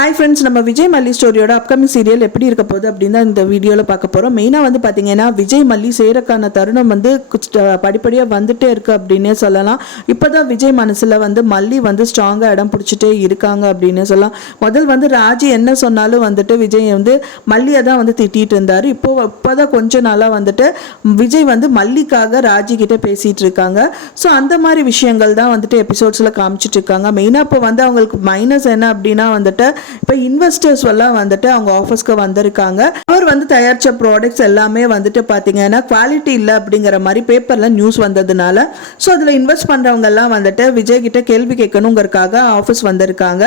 Hi friends, நம்ம விஜய் மல்லி ஸ்டோரியோட upcoming serial எப்படி இருக்க போகுது அப்படின்னு தான் இந்த வீடியோவில் பார்க்க போகிறோம். மெயினாக வந்து பார்த்தீங்கன்னா விஜய் மல்லி செய்கிறக்கான தருணம் வந்து படிப்படியாக வந்துட்டே இருக்குது அப்படின்னே சொல்லலாம். இப்போ தான் விஜய் மனசில் வந்து மல்லி வந்து ஸ்ட்ராங்காக இடம் பிடிச்சிட்டே இருக்காங்க அப்படின்னு சொல்லலாம். முதல் வந்து ராஜி என்ன சொன்னாலும் வந்துட்டு விஜய் வந்து மல்லியை தான் வந்து திட்டிகிட்டு இருந்தார். இப்போ தான் கொஞ்ச நாளாக வந்துட்டு விஜய் வந்து மல்லிக்காக ராஜி கிட்டே பேசிகிட்டு இருக்காங்க. ஸோ அந்த மாதிரி விஷயங்கள் தான் வந்துட்டு எபிசோட்ஸில் காமிச்சிட்டு இருக்காங்க. மெயினாக இப்போ வந்து அவங்களுக்கு மைனஸ் என்ன அப்படின்னா வந்துட்டு இப்போ இன்வெஸ்டர்ஸ் எல்லாம் வந்துட்டு அவங்க ஆஃபீஸ்க்கு வந்திருக்காங்க. அவர் வந்து தயாரிச்ச ப்ராடக்ட்ஸ் எல்லாமே வந்துட்டு பார்த்தீங்கன்னா குவாலிட்டி இல்லை அப்படிங்கிற மாதிரி பேப்பரில் நியூஸ் வந்ததுனால ஸோ அதில் இன்வெஸ்ட் பண்ணுறவங்க எல்லாம் வந்துட்டு விஜய் கிட்ட கேள்வி கேட்கணுங்கிறதுக்காக ஆஃபீஸ் வந்திருக்காங்க.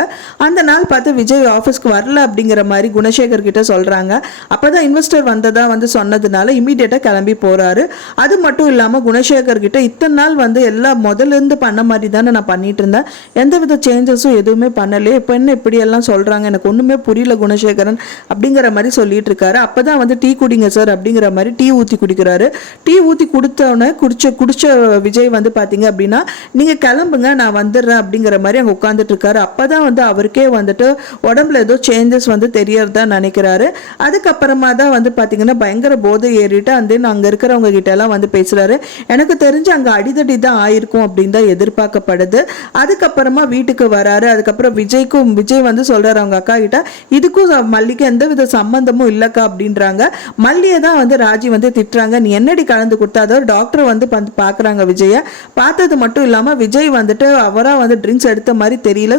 அந்த நாள் பார்த்து விஜய் ஆஃபீஸ்க்கு வரல அப்படிங்கிற மாதிரி குணசேகர் கிட்ட சொல்கிறாங்க. அப்போ தான் இன்வெஸ்டர் வந்ததா வந்து சொன்னதுனால இமீடியட்டாக கிளம்பி போகிறாரு. அது மட்டும் இல்லாமல் குணசேகர் கிட்ட இத்தனை நாள் வந்து எல்லாம் முதலேருந்து பண்ண மாதிரி தானே நான் பண்ணிட்டு இருந்தேன், எந்தவித சேஞ்சஸும் எதுவுமே பண்ணலையே, இப்போ என்ன இப்படியெல்லாம் சொல்கிறாங்க, எனக்கு ஒன்றுமே புரியல குணசேகரன் அப்படிங்கிற மாதிரி சொல்லிட்டு இருக்காரு. அப்போதான் வந்து டீ குடிங்க சார் அப்படிங்கிற மாதிரி டீ ஊற்றி குடிக்கிறாரு. டீ ஊற்றி கொடுத்தவொடனே குடிச்ச விஜய் வந்து பார்த்தீங்க அப்படின்னா நீங்கள் கிளம்புங்க நான் வந்துடுறேன் அப்படிங்கிற மாதிரி அங்கே உட்காந்துட்டு இருக்காரு. அப்போ தான் வந்து அவருக்கே வந்துட்டு உடம்புல ஏதோ சேஞ்சஸ் வந்து தெரியறதா நினைக்கிறாரு. அதுக்கப்புறமா தான் வந்து பார்த்தீங்கன்னா பயங்கர போதை ஏறிட்டு அந்த அங்கே இருக்கிறவங்க கிட்ட எல்லாம் வந்து பேசுகிறாரு. எனக்கு தெரிஞ்சு அங்கே அடிதடி தான் ஆயிருக்கும் அப்படின்னு தான் எதிர்பார்க்கப்படுது. அதுக்கப்புறமா வீட்டுக்கு வராரு. அதுக்கப்புறம் விஜய் வந்து சொல்றாரு அவங்க அக்கா கிட்ட, இதுக்கும் மல்லிக்கு எந்த வித சம்பந்தமும் இல்லக்கா அப்படின்றாங்க. மல்லியை தான் வந்து ராஜி வந்து திட்டுறாங்க, நீ என்னடி கலந்து கொடுத்தா. அதாவது டாக்டர் வந்து பார்க்குறாங்க விஜயை. பார்த்தது மட்டும் இல்லாமல் விஜய் வந்துட்டு அவராக வந்து ட்ரிங்க்ஸ் எடுத்த மாதிரி தெரியல,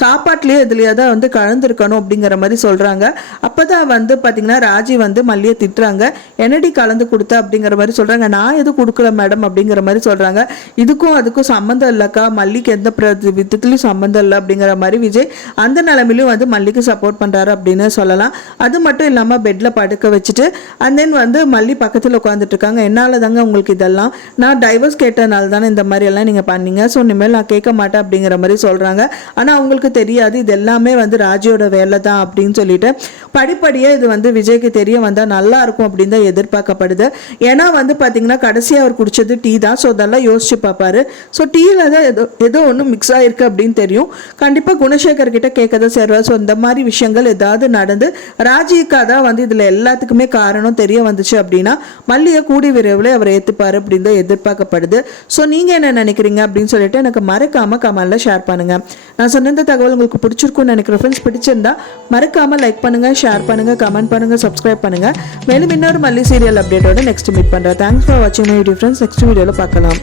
சாப்பாட்லேயே இதுலையே தான் வந்து கலந்துருக்கணும் அப்படிங்கிற மாதிரி சொல்கிறாங்க. அப்போ தான் வந்து பார்த்தீங்கன்னா ராஜி வந்து மல்லியை திட்டுறாங்க, என்னடி கலந்து கொடுத்த அப்படிங்கிற மாதிரி சொல்கிறாங்க. நான் எதுவும் கொடுக்கல மேடம் அப்படிங்கிற மாதிரி சொல்கிறாங்க. இதுக்கும் அதுக்கும் சம்மந்தம் இல்லைக்கா, மல்லிக்கு எந்த விதத்துலையும் சம்மந்தம் இல்லை அப்படிங்கிற மாதிரி விஜய் அந்த நிலைமையிலும் வந்து மல்லிக்கு சப்போர்ட் பண்ணுறாரு அப்படின்னு சொல்லலாம். அது மட்டும் இல்லாமல் பெட்டில் படுக்க வச்சுட்டு அண்ட் தென் வந்து மல்லி பக்கத்தில் உட்காந்துட்டு இருக்காங்க. என்னால் தாங்க உங்களுக்கு இதெல்லாம், நான் டைவர்ஸ் கேட்டனால தானே இந்த மாதிரி எல்லாம் நீங்கள் பண்ணீங்க, ஸோ இனிமேல் நான் கேட்க மாட்டேன் அப்படிங்கிற மாதிரி சொல்கிறாங்க. ஆனால் அவங்களுக்கு தெரியாது இது எல்லாமே வந்து ராஜியோட வேலை தான் அப்படின்னு சொல்லிட்டு படிப்படியாக இது வந்து விஜய்க்கு தெரிய வந்தால் நல்லா இருக்கும் அப்படின்னு தான் எதிர்பார்க்கப்படுது. ஏன்னா வந்து பார்த்தீங்கன்னா கடைசியாக அவர் குடிச்சது டீ தான். ஸோ அதெல்லாம் யோசிச்சு பார்ப்பாரு. ஸோ டீயில் தான் ஏதோ ஒன்று மிக்ஸ் ஆகிருக்கு அப்படின்னு தெரியும். கண்டிப்பாக குணசேகர் கிட்ட கேட்க தான் சேருவார். ஸோ இந்த மாதிரி விஷயங்கள் ஏதாவது நடந்து ராஜிக்கா தான் வந்து இதில் எல்லாத்துக்குமே காரணம் தெரிய வந்துச்சு அப்படின்னா மல்லியை கூடி விரைவில் அவர் ஏற்றுப்பார் அப்படின்னு தான் எதிர்பார்க்கப்படுது. ஸோ நீங்கள் என்ன நினைக்கிறீங்க அப்படின்னு சொல்லிட்டு எனக்கு மறக்காமல் கமெண்ட்ல ஷேர் பண்ணுங்கள். நான் சொன்ன இந்த தகவல் உங்களுக்கு பிடிச்சிருக்கும்னு நினைக்கிறேன். ஃப்ரெண்ட்ஸ் பிடிச்சிருந்தா மறக்காமல் லைக் பண்ணுங்கள், ஷேர் பண்ணுங்கள், கமெண்ட் பண்ணுங்கள், சப்ஸ்கிரைப் பண்ணுங்கள். மேலும் இன்னொரு மல்லி சீரியல் அப்டேட்டோட நெக்ஸ்ட் மீட் பண்ணுறேன். தேங்க்ஸ் ஃபார் வாட்சிங் மை வீடியோ ஃப்ரெண்ட்ஸ். நெக்ஸ்ட் வீடியோவில் பார்க்கலாம்.